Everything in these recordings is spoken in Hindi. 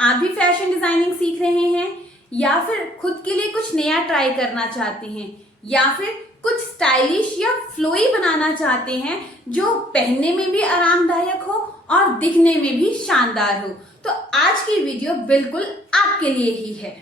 आप भी फैशन डिजाइनिंग सीख रहे हैं या फिर खुद के लिए कुछ नया ट्राई करना चाहते हैं या फिर कुछ स्टाइलिश या फ्लोई बनाना चाहते हैं जो पहनने में भी आरामदायक हो और दिखने में भी शानदार हो, तो आज की वीडियो बिल्कुल आपके लिए ही है।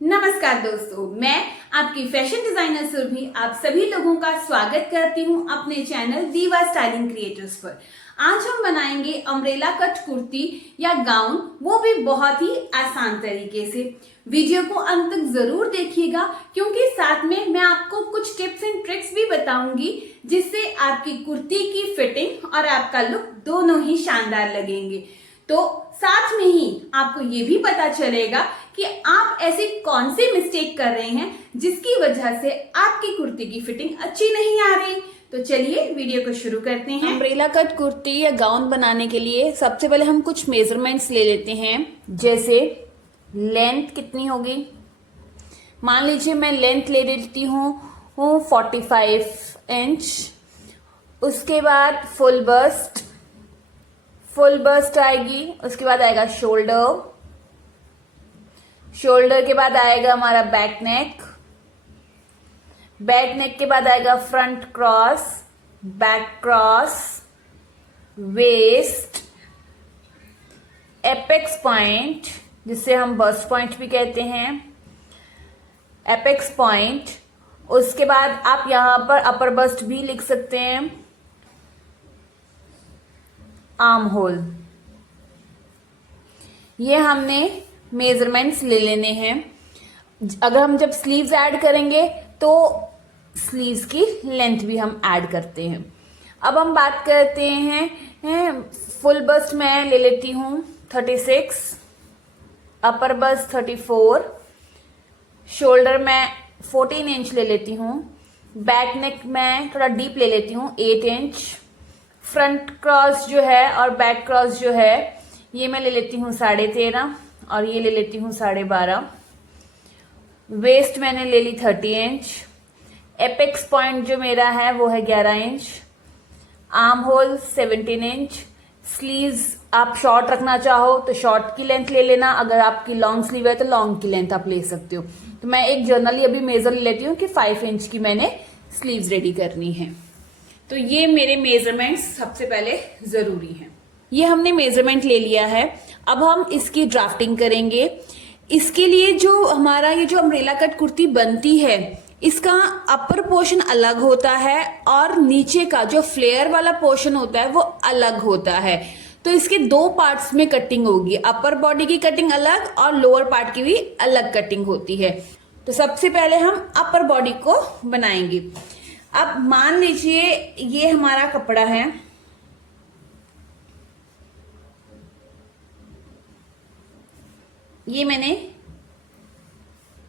नमस्कार दोस्तों, मैं आपकी फैशन डिजाइनर सुरभि आप सभी लोगों का स्वागत करती हूं अपने चैनल दीवा स्टाइलिंग क्रिएटर्स पर। आज हम बनाएंगे अम्ब्रेला कट कुर्ती या गाउन, वो भी बहुत ही आसान तरीके से। वीडियो को अंत तक जरूर देखिएगा क्योंकि साथ में मैं आपको कुछ टिप्स एंड ट्रिक्स भी बताऊंगी जिससे आपकी कुर्ती की फिटिंग और आपका लुक दोनों ही शानदार लगेंगे। तो साथ में ही आपको ये भी पता चलेगा कि आप ऐसी कौन सी मिस्टेक कर रहे हैं जिसकी वजह से आपकी कुर्ती की फिटिंग अच्छी नहीं आ रही। तो चलिए वीडियो को शुरू करते हैं। अम्ब्रेला कट कुर्ती या गाउन बनाने के लिए सबसे पहले हम कुछ मेजरमेंट्स ले लेते हैं। जैसे लेंथ कितनी होगी, मान लीजिए मैं लेंथ ले लेती हूँ 45 इंच। उसके बाद फुल बस्ट आएगी। उसके बाद आएगा शोल्डर के बाद आएगा हमारा बैक नेक के बाद आएगा front cross, back cross, waist, apex point जिसे हम बस्ट पॉइंट भी कहते हैं, एपेक्स पॉइंट। उसके बाद आप यहां पर अपर बस्ट भी लिख सकते हैं, आर्म होल। ये हमने मेजरमेंट्स ले लेने हैं। अगर हम जब स्लीव्स ऐड करेंगे तो स्लीव्स की लेंथ भी हम ऐड करते हैं। अब हम बात करते हैं फुल बस्ट मैं ले लेती हूँ 36, अपर बस्ट 34, शोल्डर मैं 14 इंच ले लेती हूँ, बैक नेक मैं थोड़ा डीप ले लेती हूँ 8 इंच, फ्रंट क्रॉस जो है और बैक क्रॉस जो है ये मैं ले लेती हूँ 13.5 और ये ले लेती हूँ 12.5। वेस्ट मैंने ले ली 30 इंच, एपेक्स पॉइंट जो मेरा है वो है 11 inch, arm hole 17 inch. Sleeves आप शॉर्ट रखना चाहो तो शॉर्ट की लेंथ ले लेना, अगर आपकी लॉन्ग स्लीव है तो लॉन्ग की लेंथ आप ले सकते हो। तो मैं एक जर्नली अभी मेजर ले लेती हूँ कि 5 इंच की मैंने स्लीव्स रेडी करनी है। तो ये मेरे मेजरमेंट्स सबसे पहले जरूरी हैं। ये हमने मेजरमेंट ले लिया है। अब हम इसकी ड्राफ्टिंग करेंगे। इसके लिए जो हमारा ये जो अम्ब्रेला कट कुर्ती बनती है इसका अपर पोर्शन अलग होता है और नीचे का जो फ्लेयर वाला पोर्शन होता है वो अलग होता है। तो इसके दो पार्ट्स में कटिंग होगी, अपर बॉडी की कटिंग अलग और लोअर पार्ट की भी अलग कटिंग होती है। तो सबसे पहले हम अपर बॉडी को बनाएंगे। अब मान लीजिए ये हमारा कपड़ा है, ये मैंने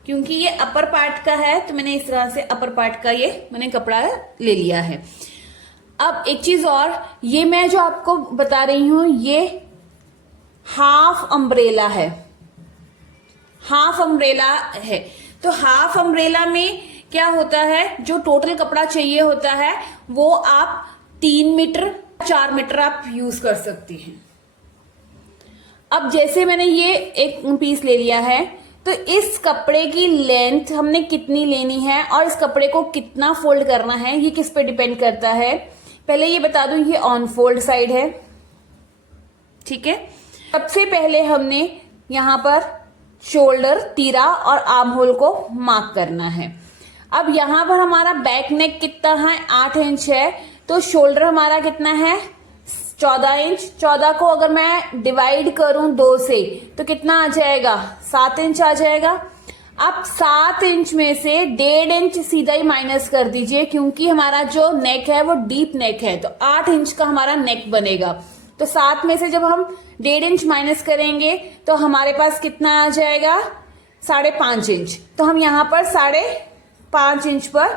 क्योंकि ये अपर पार्ट का है तो मैंने इस तरह से अपर पार्ट का ये मैंने कपड़ा ले लिया है। अब एक चीज और, ये मैं जो आपको बता रही हूं ये हाफ अम्ब्रेला है, हाफ अम्ब्रेला है। तो हाफ अम्ब्रेला में क्या होता है, जो टोटल कपड़ा चाहिए होता है वो आप 3 मीटर 4 मीटर आप यूज कर सकती हैं। अब जैसे मैंने ये एक पीस ले लिया है तो इस कपड़े की लेंथ हमने कितनी लेनी है और इस कपड़े को कितना फोल्ड करना है ये किस पे डिपेंड करता है। पहले ये बता दूं ये ऑन फोल्ड साइड है, ठीक है। सबसे पहले हमने यहां पर शोल्डर, तीरा और आर्म होल को मार्क करना है। अब यहां पर हमारा बैक नेक कितना है, 8 इंच है, तो शोल्डर हमारा कितना है 14 इंच। 14 को अगर मैं डिवाइड करूं 2 से तो कितना आ जाएगा, 7 इंच आ जाएगा। अब 7 इंच में से 1.5 इंच सीधा ही माइनस कर दीजिए क्योंकि हमारा जो नेक है वो डीप नेक है, तो 8 इंच का हमारा नेक बनेगा। तो 7 में से जब हम 1.5 इंच माइनस करेंगे तो हमारे पास कितना आ जाएगा, 5.5 इंच। तो हम यहाँ पर 5.5 इंच पर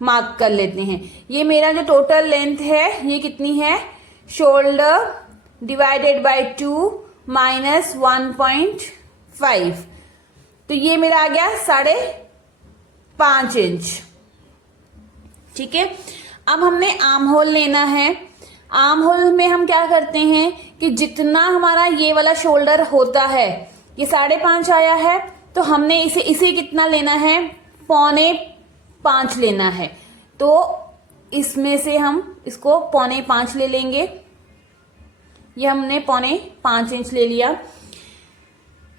मार्क कर लेते हैं। ये मेरा जो टोटल लेंथ है ये कितनी है, शोल्डर डिवाइडेड बाय 2 माइनस 1.5, तो ये मेरा आ गया 5.5 इंच, ठीक है। अब हमने आर्म होल लेना है। आर्म होल में हम क्या करते हैं कि जितना हमारा ये वाला शोल्डर होता है, ये 5.5 आया है, तो हमने इसे कितना लेना है, 4.25 लेना है। तो इसमें से हम इसको 4.25 ले लेंगे। ये हमने 4.25 इंच ले लिया।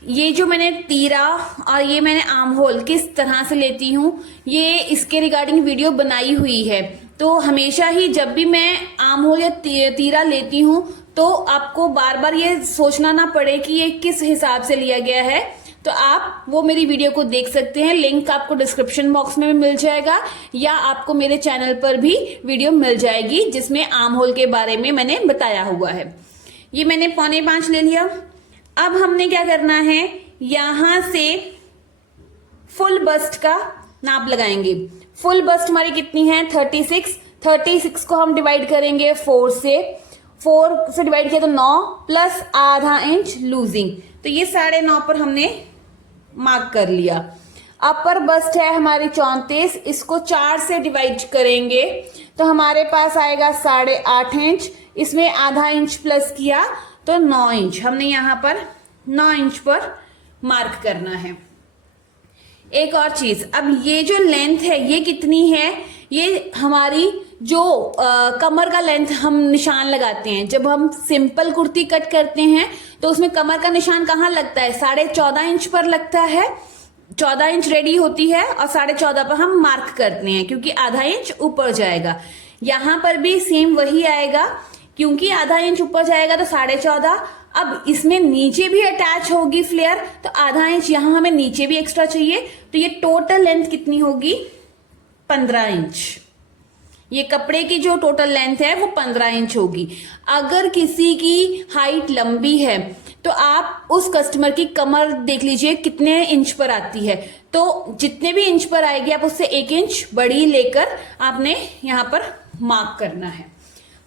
ये जो मैंने तीरा और ये मैंने आर्म होल किस तरह से लेती हूँ, ये इसके रिगार्डिंग वीडियो बनाई हुई है। तो हमेशा ही जब भी मैं आर्म होल या तीरा लेती हूँ तो आपको बार बार ये सोचना ना पड़े कि ये किस हिसाब से लिया गया है, तो आप वो मेरी वीडियो को देख सकते हैं। लिंक आपको डिस्क्रिप्शन बॉक्स में भी मिल जाएगा या आपको मेरे चैनल पर भी वीडियो मिल जाएगी जिसमें आर्म होल के बारे में मैंने बताया हुआ है। ये मैंने 4.25 ले लिया। अब हमने क्या करना है, यहां से फुल बस्ट का नाप लगाएंगे। फुल बस्ट हमारी कितनी है, 36 को हम डिवाइड करेंगे 4 से डिवाइड किया तो 9 प्लस आधा इंच लूजिंग, तो ये 9.5 पर हमने मार्क कर लिया। अपर बस्ट है हमारी 34, इसको 4 से डिवाइड करेंगे तो हमारे पास आएगा 8.5 इंच, इसमें आधा इंच प्लस किया तो 9 इंच। हमने यहां पर 9 इंच पर मार्क करना है। एक और चीज, अब ये जो लेंथ है ये कितनी है, ये हमारी जो कमर का लेंथ हम निशान लगाते हैं। जब हम सिंपल कुर्ती कट करते हैं तो उसमें कमर का निशान कहाँ लगता है, 14.5 इंच पर लगता है। 14 इंच रेडी होती है और 14.5 पर हम मार्क करते हैं क्योंकि आधा इंच ऊपर जाएगा। यहां पर भी सेम वही आएगा, क्योंकि आधा इंच ऊपर जाएगा तो 14.5। अब इसमें नीचे भी अटैच होगी फ्लेयर, तो आधा इंच यहां हमें नीचे भी एक्स्ट्रा चाहिए, तो ये टोटल लेंथ कितनी होगी, 15 इंच। ये कपड़े की जो टोटल लेंथ है वो 15 इंच होगी। अगर किसी की हाइट लंबी है तो आप उस कस्टमर की कमर देख लीजिए कितने इंच पर आती है, तो जितने भी इंच पर आएगी आप उससे 1 इंच बड़ी लेकर आपने यहां पर मार्क करना है।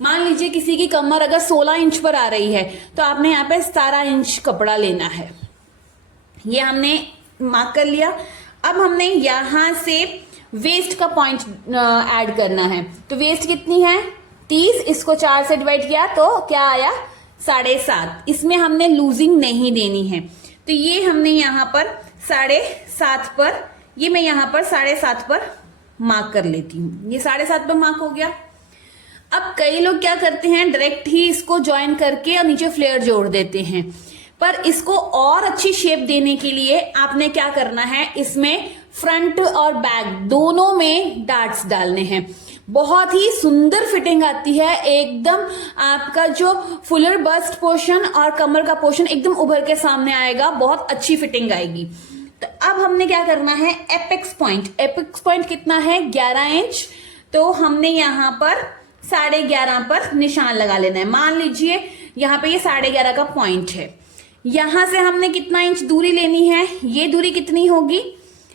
मान लीजिए किसी की कमर अगर 16 इंच पर आ रही है तो आपने यहाँ पे 17 इंच कपड़ा लेना है। ये हमने मार्क कर लिया। अब हमने यहां से वेस्ट का पॉइंट ऐड करना है। तो वेस्ट कितनी है, 30, इसको 4 से डिवाइड किया तो क्या आया, 7.5। इसमें हमने लूजिंग नहीं देनी है, तो ये हमने यहां पर 7.5 पर, ये मैं यहां पर 7.5 पर मार्क कर लेती हूँ। ये 7.5 पर मार्क हो गया। अब कई लोग क्या करते हैं, डायरेक्ट ही इसको ज्वाइन करके और नीचे फ्लेयर जोड़ देते हैं, पर इसको और अच्छी शेप देने के लिए आपने क्या करना है, इसमें फ्रंट और बैक दोनों में डार्ट्स डालने हैं। बहुत ही सुंदर फिटिंग आती है, एकदम आपका जो फुलर बस्ट पोर्शन और कमर का पोर्शन एकदम उभर के सामने आएगा, बहुत अच्छी फिटिंग आएगी। तो अब हमने क्या करना है, एपेक्स पॉइंट कितना है, 11 इंच। तो हमने यहां पर 11.5 पर निशान लगा लेना है। मान लीजिए यहाँ पे ये 11.5 का पॉइंट है, यहां से हमने कितना इंच दूरी लेनी है, ये दूरी कितनी होगी,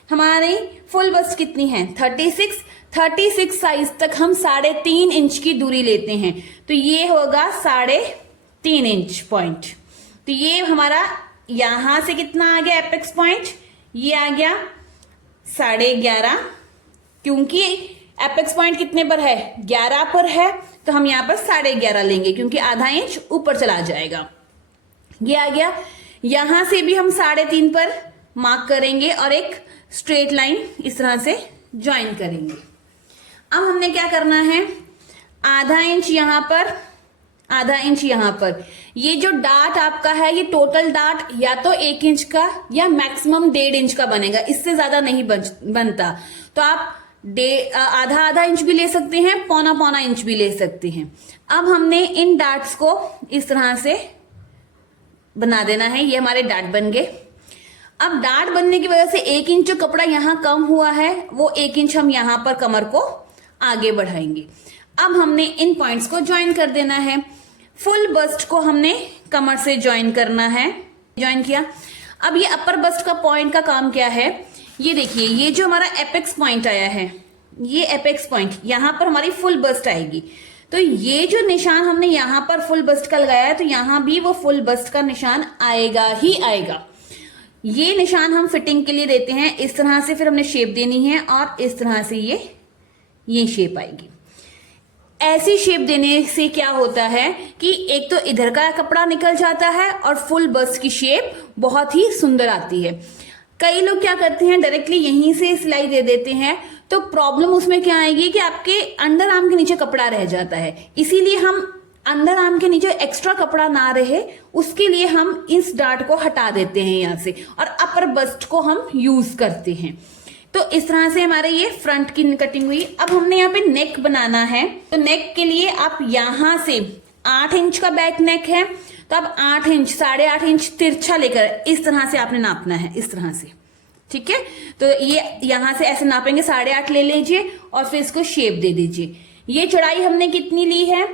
हमारी फुल बस्ट कितनी है, 36 साइज तक हम 3.5 इंच की दूरी लेते हैं, तो ये होगा 3.5 इंच पॉइंट। तो ये हमारा यहां से कितना आ गया एपेक्स पॉइंट, ये आ गया 11.5, क्योंकि एपेक्स पॉइंट कितने पर है, 11 पर है, तो हम यहां पर 11.5 लेंगे क्योंकि आधा इंच ऊपर चला जाएगा। ये आ गया। यहां से भी हम 3.5 पर मार्क करेंगे और एक स्ट्रेट लाइन इस तरह से ज्वाइन करेंगे। अब हमने क्या करना है, आधा इंच यहां पर, आधा इंच यहां पर। ये जो डार्ट आपका है, ये टोटल डार्ट या तो 1 इंच का या मैक्सिमम 1.5 इंच का बनेगा, इससे ज्यादा नहीं बनता। तो आप आधा इंच भी ले सकते हैं, पौना इंच भी ले सकते हैं। अब हमने इन डार्ट्स को इस तरह से बना देना है, ये हमारे डार्ट बन गए। अब डार्ट बनने की वजह से 1 इंच जो कपड़ा यहां कम हुआ है, वो 1 इंच हम यहां पर कमर को आगे बढ़ाएंगे। अब हमने इन पॉइंट्स को ज्वाइन कर देना है। फुल बस्ट को हमने कमर से ज्वाइन करना है, ज्वाइन किया। अब ये अपर बस्ट का पॉइंट का काम क्या है, ये देखिए, ये जो हमारा एपेक्स पॉइंट आया है, ये एपेक्स पॉइंट यहां पर हमारी फुल बस्ट आएगी। तो ये जो निशान हमने यहां पर फुल बस्ट का लगाया है, तो यहां भी वो फुल बस्ट का निशान आएगा ही आएगा। ये निशान हम फिटिंग के लिए देते हैं, इस तरह से फिर हमने शेप देनी है और इस तरह से ये शेप आएगी। ऐसी शेप देने से क्या होता है कि एक तो इधर का कपड़ा निकल जाता है और फुल बस्ट की शेप बहुत ही सुंदर आती है। कई लोग क्या करते हैं, डायरेक्टली यहीं से सिलाई दे देते हैं, तो प्रॉब्लम उसमें क्या आएगी कि आपके अंडर आर्म के नीचे कपड़ा रह जाता है। इसीलिए हम अंडर आर्म के नीचे एक्स्ट्रा कपड़ा ना रहे उसके लिए हम इस डार्ट को हटा देते हैं यहाँ से और अपर बस्ट को हम यूज करते हैं। तो इस तरह से हमारे ये फ्रंट की कटिंग हुई। अब हमने यहाँ पे नेक बनाना है, तो नेक के लिए आप यहाँ से 8 इंच का बैक नेक है, तो आप 8 इंच 8.5 इंच तिरछा लेकर इस तरह से आपने नापना है, इस तरह से, ठीक है। तो ये यहां से ऐसे नापेंगे, 8.5 ले लीजिए और फिर इसको शेप दे दीजिए। ये चौड़ाई हमने कितनी ली है,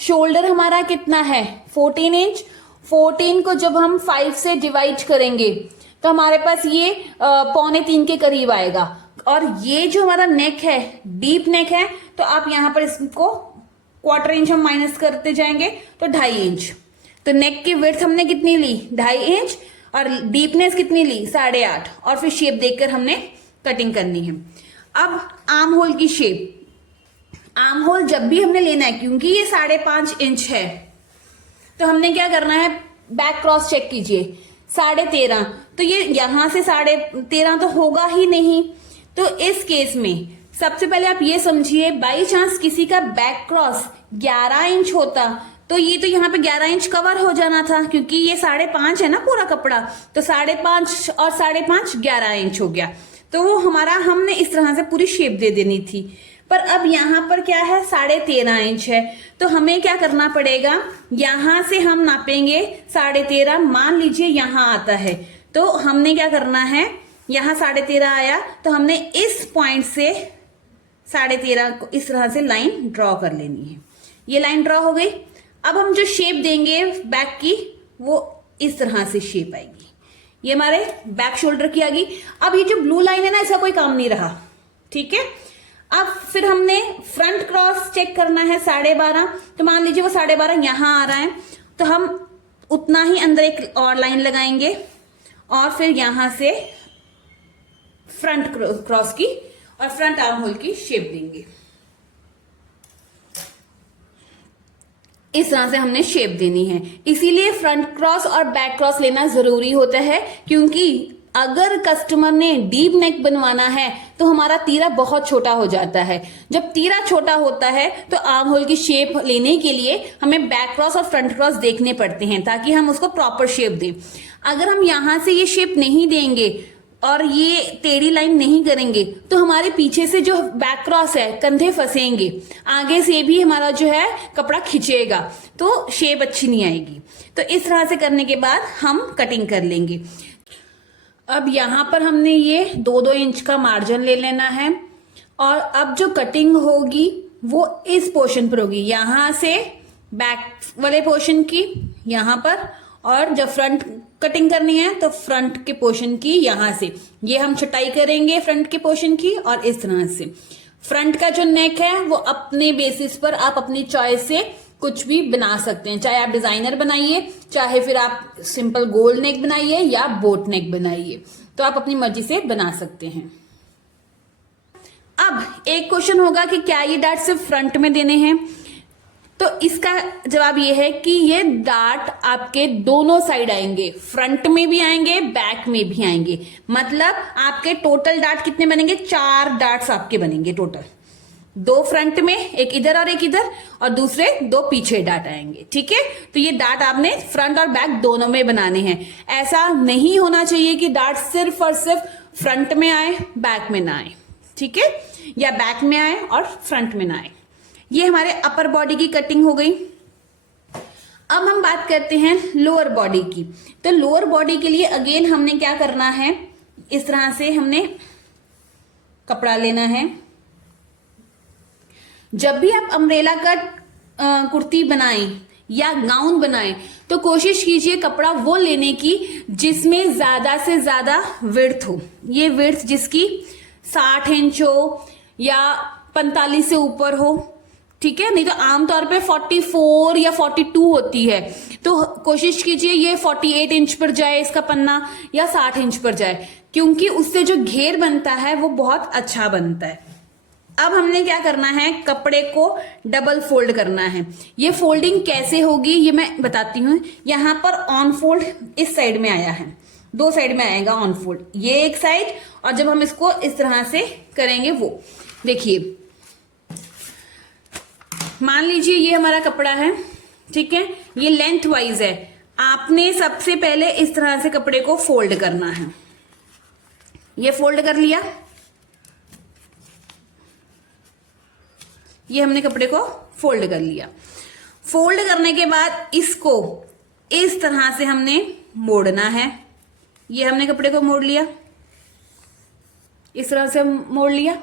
शोल्डर हमारा कितना है 14 इंच। 14 को जब हम 5 से डिवाइड करेंगे तो हमारे पास ये 2.25 के करीब आएगा। और ये जो हमारा नेक है डीप नेक है, तो आप यहां पर इसको 1/4 इंच हम माइनस करते जाएंगे तो 2.5 इंच। तो नेक की विड्थ हमने कितनी ली 2.5 इंच और डीपनेस कितनी ली 8.5, और फिर शेप देखकर हमने कटिंग करनी है। अब आर्म होल की शेप, आर्म होल जब भी हमने लेना है, क्योंकि ये 5.5 इंच है, तो हमने क्या करना है, बैक क्रॉस चेक कीजिए 13.5, तो ये यहां से 13.5 तो होगा ही नहीं। तो इस केस में सबसे पहले आप ये समझिए, बाई चांस किसी का बैक क्रॉस 11 इंच होता तो ये तो यहाँ पे 11 इंच कवर हो जाना था, क्योंकि ये 5.5 है ना पूरा कपड़ा, तो 5.5 और 5.5 11 इंच हो गया। तो वो हमारा हमने इस तरह से पूरी शेप दे देनी थी। पर अब यहाँ पर क्या है 13.5 इंच है, तो हमें क्या करना पड़ेगा, यहां से हम नापेंगे 13.5, मान लीजिए यहां आता है, तो हमने क्या करना है, यहां 13.5 आया तो हमने इस पॉइंट से 13.5 को इस तरह से लाइन ड्रॉ कर लेनी है। ये लाइन ड्रॉ हो गई। अब हम जो शेप देंगे बैक की, वो इस तरह से शेप आएगी। ये हमारे बैक शोल्डर की आ गई। अब ये जो ब्लू लाइन है ना, इसका कोई काम नहीं रहा, ठीक है। अब फिर हमने फ्रंट क्रॉस चेक करना है 12.5, तो मान लीजिए वो 12.5 यहां आ रहा है, तो हम उतना ही अंदर एक और लाइन लगाएंगे और फिर यहां से फ्रंट क्रॉस की और फ्रंट आर्म होल की शेप देंगे। इस तरह से हमने शेप देनी है। इसीलिए फ्रंट क्रॉस और बैक क्रॉस लेना जरूरी होता है, क्योंकि अगर कस्टमर ने डीप नेक बनवाना है तो हमारा तीरा बहुत छोटा हो जाता है। जब तीरा छोटा होता है तो आर्म होल की शेप लेने के लिए हमें बैक क्रॉस और फ्रंट क्रॉस देखने पड़ते हैं, ताकि हम उसको प्रॉपर शेप दें। अगर हम यहां से ये शेप नहीं देंगे और ये टेढ़ी लाइन नहीं करेंगे, तो हमारे पीछे से जो बैक क्रॉस है कंधे फंसेंगे, आगे से भी हमारा जो है कपड़ा खिंचेगा, तो शेप अच्छी नहीं आएगी। तो इस तरह से करने के बाद हम कटिंग कर लेंगे। अब यहां पर हमने ये 2-2 इंच का मार्जिन ले लेना है, और अब जो कटिंग होगी वो इस पोर्शन पर होगी, यहां से बैक वाले पोर्शन की यहां पर, और जब फ्रंट कटिंग करनी है तो फ्रंट के पोर्शन की यहां से। ये हम छटाई करेंगे फ्रंट के पोर्शन की, और इस तरह से फ्रंट का जो नेक है वो अपने बेसिस पर आप अपनी चॉइस से कुछ भी बना सकते हैं। चाहे आप डिजाइनर बनाइए, चाहे फिर आप सिंपल गोल नेक बनाइए या बोट नेक बनाइए, तो आप अपनी मर्जी से बना सकते हैं। अब एक क्वेश्चन होगा कि क्या ये डार्ट सिर्फ फ्रंट में देने हैं, तो इसका जवाब ये है कि ये डार्ट आपके दोनों साइड आएंगे, फ्रंट में भी आएंगे, बैक में भी आएंगे। मतलब आपके टोटल डार्ट कितने बनेंगे, 4 डार्ट्स आपके बनेंगे टोटल। 2 फ्रंट में, एक इधर और एक इधर, और दूसरे 2 पीछे डार्ट आएंगे, ठीक है। तो ये डार्ट आपने फ्रंट और बैक दोनों में बनाने हैं। ऐसा नहीं होना चाहिए कि डार्ट सिर्फ और सिर्फ फ्रंट में आए, बैक में ना आए, ठीक है, या बैक में आए और फ्रंट में ना आए। ये हमारे अपर बॉडी की कटिंग हो गई। अब हम बात करते हैं लोअर बॉडी की। तो लोअर बॉडी के लिए अगेन हमने क्या करना है, इस तरह से हमने कपड़ा लेना है। जब भी आप अम्ब्रेला कट कुर्ती बनाएं या गाउन बनाएं, तो कोशिश कीजिए कपड़ा वो लेने की जिसमें ज्यादा से ज्यादा विड्थ हो। ये विड्थ जिसकी 60 इंच हो या 45 से ऊपर हो, ठीक है। नहीं तो आमतौर पे 44 या 42 होती है, तो कोशिश कीजिए ये 48 इंच पर जाए इसका पन्ना, या 60 इंच पर जाए, क्योंकि उससे जो घेर बनता है वो बहुत अच्छा बनता है। अब हमने क्या करना है, कपड़े को डबल फोल्ड करना है। ये फोल्डिंग कैसे होगी ये मैं बताती हूँ। यहाँ पर ऑन फोल्ड इस साइड में आया है, 2 साइड में आएगा ऑन फोल्ड, ये एक साइड, और जब हम इसको इस तरह से करेंगे वो देखिए, मान लीजिए ये हमारा कपड़ा है, ठीक है, ये लेंथ वाइज है। आपने सबसे पहले इस तरह से कपड़े को फोल्ड करना है। ये फोल्ड कर लिया, ये हमने कपड़े को फोल्ड कर लिया। फोल्ड करने के बाद इसको इस तरह से हमने मोड़ना है। ये हमने कपड़े को मोड़ लिया, इस तरह से मोड़ लिया।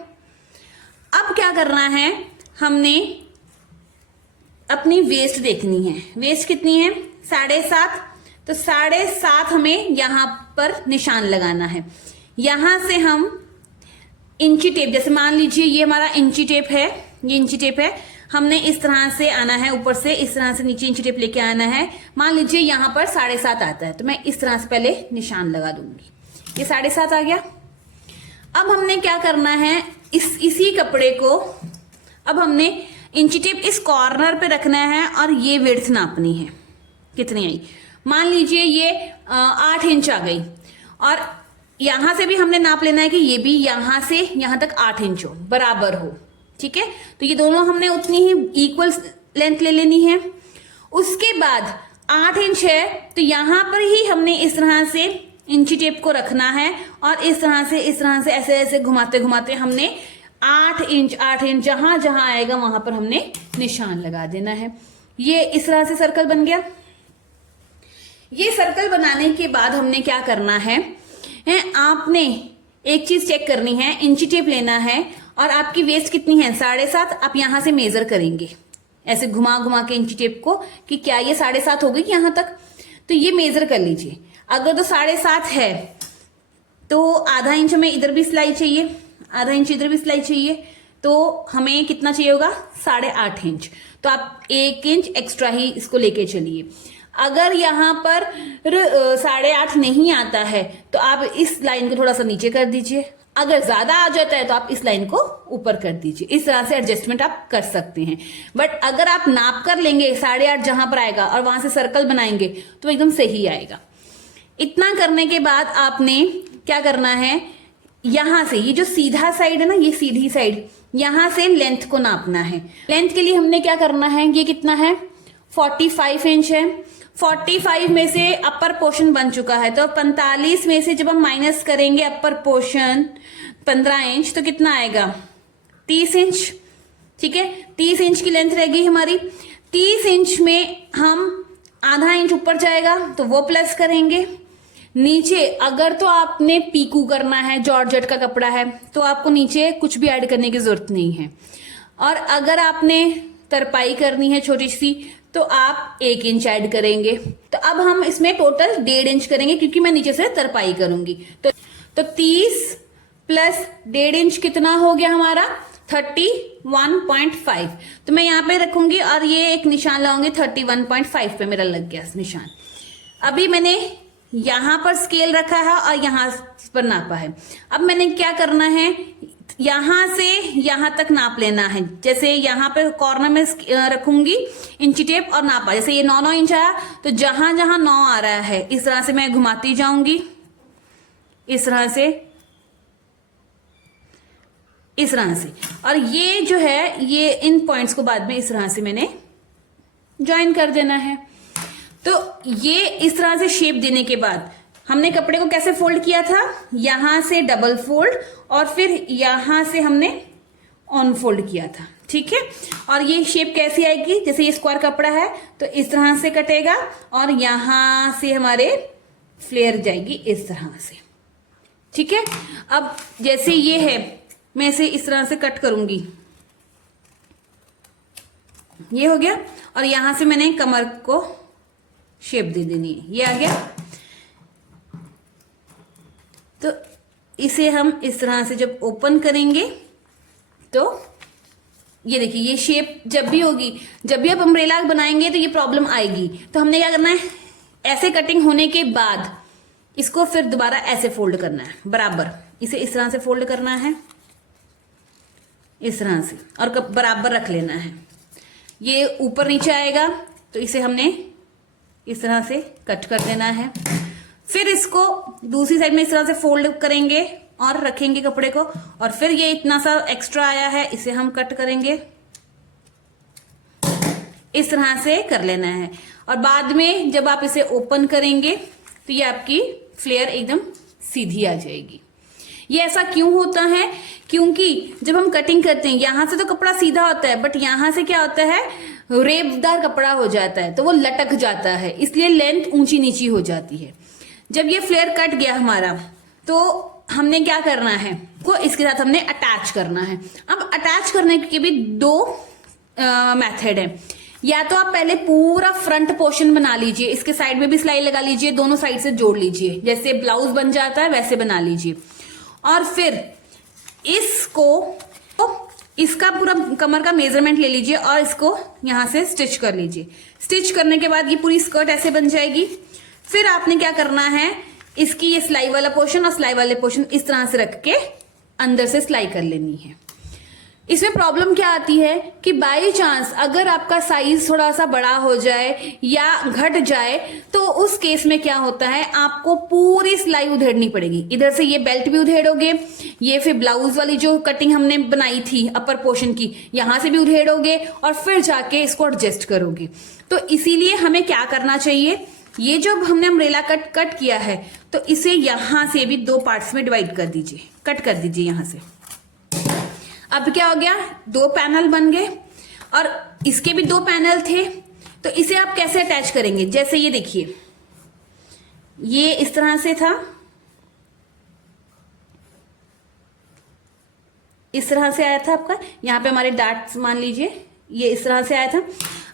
अब क्या करना है, हमने अपनी वेस्ट देखनी है। वेस्ट कितनी है, 7.5, तो 7.5 हमें यहां पर निशान लगाना है। यहां से हम इंची टेप, जैसे मान लीजिए ये हमारा इंची टेप है, ये इंची टेप है, हमने इस तरह से आना है, ऊपर से इस तरह से नीचे इंची टेप लेके आना है। मान लीजिए यहां पर 7.5 आता है, तो मैं इस तरह से पहले निशान लगा दूंगी। ये 7.5 आ गया। अब हमने क्या करना है, इसी कपड़े को अब हमने इंची टेप इस कॉर्नर पे रखना है और ये विड्थ नापनी है, कितनी आई। मान लीजिए ये 8 इंच आ गई, और यहां से भी हमने नाप लेना है कि ये भी यहां से यहां तक 8 इंच हो, बराबर हो, ठीक है। तो ये दोनों हमने उतनी ही इक्वल लेंथ ले लेनी है। उसके बाद 8 इंच है, तो यहां पर ही हमने इस तरह से इंची टेप को रखना है, और इस तरह से ऐसे ऐसे घुमाते घुमाते हमने 8 इंच जहां जहां आएगा वहां पर हमने निशान लगा देना है। ये इस तरह से सर्कल बन गया। ये सर्कल बनाने के बाद हमने क्या करना है, आपने एक चीज चेक करनी है, इंची टेप लेना है, और आपकी वेस्ट कितनी है, 7.5। आप यहां से मेजर करेंगे, ऐसे घुमा घुमा के इंची टेप को, कि क्या ये 7.5 हो गई यहां तक। तो ये मेजर कर लीजिए। अगर तो 7.5 है तो आधा इंच हमें इधर भी सिलाई चाहिए, आधा इंच इधर भी सिलाई चाहिए, तो हमें कितना चाहिए होगा, 8.5 इंच। तो आप 1 इंच एक्स्ट्रा ही इसको लेके चलिए। अगर यहां पर 8.5 नहीं आता है तो आप इस लाइन को थोड़ा सा नीचे कर दीजिए। अगर ज्यादा आ जाता है तो आप इस लाइन को ऊपर कर दीजिए। इस तरह से एडजस्टमेंट आप कर सकते हैं। बट अगर आप नाप कर लेंगे 8.5 जहां पर आएगा और वहां से सर्कल बनाएंगे तो एकदम सही आएगा। इतना करने के बाद आपने क्या करना है, यहां से ये जो सीधा साइड है ना, ये सीधी साइड, यहां से लेंथ को नापना है। लेंथ के लिए हमने क्या करना है, ये कितना है, 45 इंच है। 45 में से अपर पोर्शन बन चुका है, तो 45 में से जब हम माइनस करेंगे अपर पोर्शन 15 इंच, तो कितना आएगा, 30 इंच। ठीक है, 30 इंच की लेंथ रहेगी हमारी। 30 इंच में हम आधा इंच ऊपर जाएगा तो वो प्लस करेंगे। नीचे अगर तो आपने पीकू करना है, जॉर्जेट का कपड़ा है, तो आपको नीचे कुछ भी ऐड करने की जरूरत नहीं है। और अगर आपने तरपाई करनी है छोटी सी, तो आप 1 इंच ऐड करेंगे। तो अब हम इसमें टोटल 1.5 इंच करेंगे, क्योंकि मैं नीचे से तरपाई करूंगी। तो 30 प्लस 1.5 इंच कितना हो गया हमारा, 31.5। तो मैं यहाँ पे रखूंगी और ये एक निशान लगाऊंगी, 31.5 पे मेरा लग गया निशान। अभी मैंने यहां पर स्केल रखा है और यहां पर नापा है। अब मैंने क्या करना है, यहां से यहां तक नाप लेना है। जैसे यहां पे कॉर्नर में रखूंगी इंची टेप और नापा, जैसे ये 9 इंच आया, तो जहां जहां 9 आ रहा है इस तरह से मैं घुमाती जाऊंगी, इस तरह से, इस तरह से। और ये जो है, ये इन पॉइंट्स को बाद में इस तरह से मैंने ज्वाइन कर देना है। तो ये इस तरह से शेप देने के बाद हमने कपड़े को कैसे फोल्ड किया था, यहां से डबल फोल्ड और फिर यहां से हमने ऑन फोल्ड किया था। ठीक है, और ये शेप कैसी आएगी, जैसे ये स्क्वायर कपड़ा है तो इस तरह से कटेगा और यहां से हमारे फ्लेयर जाएगी इस तरह से। ठीक है, अब जैसे ये है, मैं इसे इस तरह से कट करूंगी, ये हो गया। और यहां से मैंने कमर को शेप दे देनी है, ये आ गया। तो इसे हम इस तरह से जब ओपन करेंगे तो ये देखिए, ये शेप जब भी होगी, जब भी आप अम्ब्रेला बनाएंगे तो ये प्रॉब्लम आएगी। तो हमने क्या करना है, ऐसे कटिंग होने के बाद इसको फिर दोबारा ऐसे फोल्ड करना है, बराबर इसे इस तरह से फोल्ड करना है। इस तरह से, और बराबर रख लेना है। ये ऊपर नीचे आएगा तो इसे हमने इस तरह से कट कर देना है। फिर इसको दूसरी साइड में इस तरह से फोल्ड करेंगे और रखेंगे कपड़े को, और फिर ये इतना सा एक्स्ट्रा आया है इसे हम कट करेंगे, इस तरह से कर लेना है। और बाद में जब आप इसे ओपन करेंगे तो ये आपकी फ्लेयर एकदम सीधी आ जाएगी। ये ऐसा क्यों होता है? क्योंकि जब हम कटिंग करते हैं यहां से तो कपड़ा सीधा होता है, बट यहां से क्या होता है, रेबदार कपड़ा हो जाता है तो वो लटक जाता है, इसलिए लेंथ ऊंची नीची हो जाती है। जब ये फ्लेयर कट गया हमारा तो हमने क्या करना है, को इसके साथ हमने अटैच करना है। अब अटैच करने के भी दो मेथड है। या तो आप पहले पूरा फ्रंट पोर्शन बना लीजिए, इसके साइड में भी सिलाई लगा लीजिए, दोनों साइड से जोड़ लीजिए, जैसे ब्लाउज बन जाता है वैसे बना लीजिए। और फिर इसका पूरा कमर का मेजरमेंट ले लीजिए और इसको यहां से स्टिच कर लीजिए। स्टिच करने के बाद ये पूरी स्कर्ट ऐसे बन जाएगी। फिर आपने क्या करना है, इसकी ये सिलाई वाला पोर्शन और सिलाई वाले पोर्शन इस तरह से रख के अंदर से सिलाई कर लेनी है। इसमें प्रॉब्लम क्या आती है कि बाई चांस अगर आपका साइज थोड़ा सा बड़ा हो जाए या घट जाए तो उस केस में क्या होता है, आपको पूरी सिलाई उधेड़नी पड़ेगी। इधर से ये बेल्ट भी उधेड़ोगे, ये फिर ब्लाउज वाली जो कटिंग हमने बनाई थी अपर पोर्शन की, यहां से भी उधेड़ोगे और फिर जाके इसको एडजस्ट करोगे। तो इसीलिए हमें क्या करना चाहिए, ये जो हमने अम्ब्रेला कट किया है तो इसे यहां से भी दो पार्ट्स में डिवाइड कर दीजिए, कट कर दीजिए यहां से। अब क्या हो गया, दो पैनल बन गए और इसके भी दो पैनल थे। तो इसे आप कैसे अटैच करेंगे, जैसे ये देखिए, ये इस तरह से था, इस तरह से आया था आपका, यहां पे हमारे डार्ट्स मान लीजिए ये इस तरह से आया था।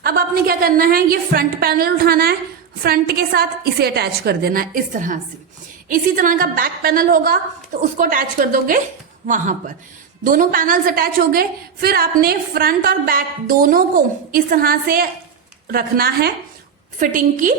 अब आपने क्या करना है, ये फ्रंट पैनल उठाना है, फ्रंट के साथ इसे अटैच कर देना है इस तरह से। इसी तरह का बैक पैनल होगा तो उसको अटैच कर दोगे वहां पर, दोनों पैनल्स अटैच हो गए। फिर आपने फ्रंट और बैक दोनों को इस तरह से रखना है, फिटिंग की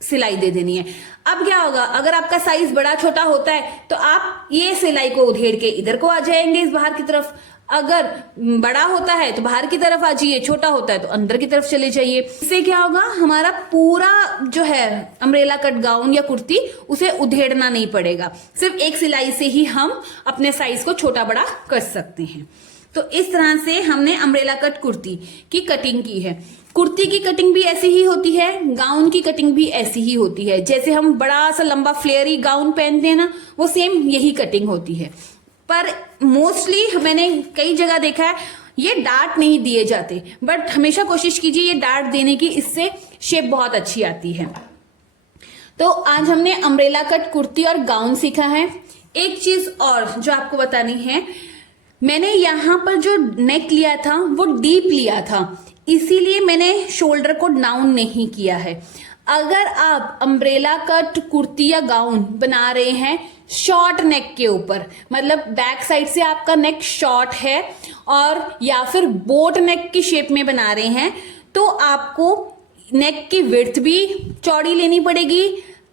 सिलाई दे देनी है। अब क्या होगा, अगर आपका साइज बड़ा छोटा होता है तो आप ये सिलाई को उधेड़ के इधर को आ जाएंगे इस बाहर की तरफ, अगर बड़ा होता है तो बाहर की तरफ आ जाइए, छोटा होता है तो अंदर की तरफ चले जाइए। इससे क्या होगा, हमारा पूरा जो है अम्ब्रेला कट गाउन या कुर्ती उसे उधेड़ना नहीं पड़ेगा, सिर्फ एक सिलाई से ही हम अपने साइज को छोटा बड़ा कर सकते हैं। तो इस तरह से हमने अम्ब्रेला कट कुर्ती की कटिंग की है। कुर्ती की कटिंग भी ऐसी ही होती है, गाउन की कटिंग भी ऐसी ही होती है। जैसे हम बड़ा सा लंबा फ्लेयरी गाउन पहनते हैं ना, वो सेम यही कटिंग होती है। पर मोस्टली मैंने कई जगह देखा है ये डार्ट नहीं दिए जाते, बट हमेशा कोशिश कीजिए ये डार्ट देने की, इससे शेप बहुत अच्छी आती है। तो आज हमने अम्ब्रेला कट कुर्ती और गाउन सीखा है। एक चीज और जो आपको बतानी है, मैंने यहां पर जो नेक लिया था वो डीप लिया था, इसीलिए मैंने शोल्डर को डाउन नहीं किया है। अगर आप अम्ब्रेला कट कुर्ती या गाउन बना रहे हैं शॉर्ट नेक के ऊपर, मतलब बैक साइड से आपका नेक शॉर्ट है और या फिर बोट नेक की शेप में बना रहे हैं, तो आपको नेक की विड्थ भी चौड़ी लेनी पड़ेगी,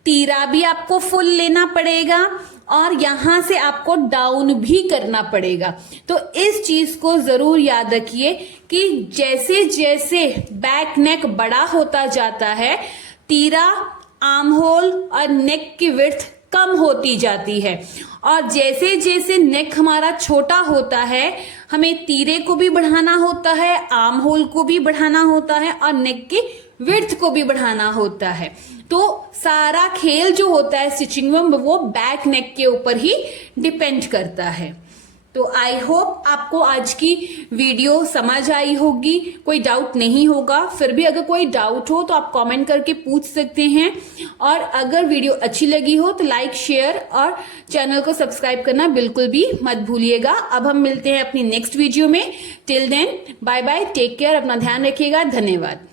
तीरा भी आपको फुल लेना पड़ेगा और यहां से आपको डाउन भी करना पड़ेगा। तो इस चीज को जरूर याद रखिए कि जैसे जैसे बैक नेक बड़ा होता जाता है, तीरा, आर्म होल और नेक की विड्थ कम होती जाती है, और जैसे जैसे नेक हमारा छोटा होता है हमें तीरे को भी बढ़ाना होता है, आर्म होल को भी बढ़ाना होता है और नेक की विड्थ को भी बढ़ाना होता है। तो सारा खेल जो होता है स्टिचिंग में वो बैक नेक के ऊपर ही डिपेंड करता है। तो आई होप आपको आज की वीडियो समझ आई होगी, कोई डाउट नहीं होगा। फिर भी अगर कोई डाउट हो तो आप कमेंट करके पूछ सकते हैं, और अगर वीडियो अच्छी लगी हो तो लाइक, शेयर और चैनल को सब्सक्राइब करना बिल्कुल भी मत भूलिएगा। अब हम मिलते हैं अपनी नेक्स्ट वीडियो में। Till then bye bye, take care, अपना ध्यान रखिएगा, धन्यवाद।